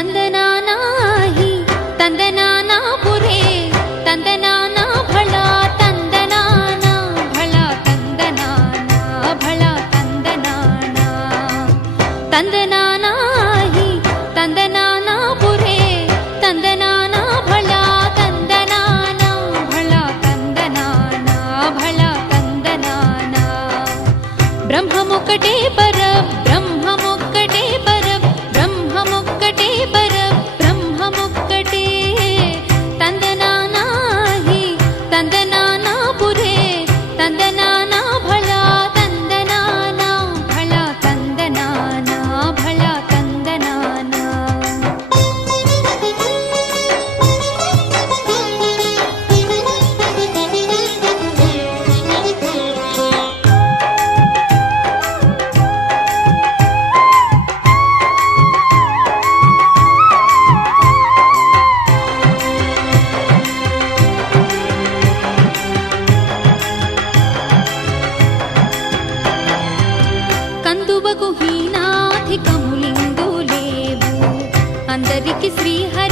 తందనానాహి తందనానా పురే తందనానా భళా తందనానా భళా తందనానా భళా తందనానా తందనానాహి తందనానా పురే తందనానా భళా తందనానా భళా తందనానా భళా తందనానా బ్రహ్మమొక్కటే పర బ్రహ్మమొక్కటే పర బ్రహ్మమొక్కటే పర బ్రహ్మమొక్కటే తందనానాహి తందనానా పురే తందనానా భళా తందనానా భళా తందనానా భళా తందనానా కందువకు హీనాధికములిందు లేవు అందరికి శ్రీహరి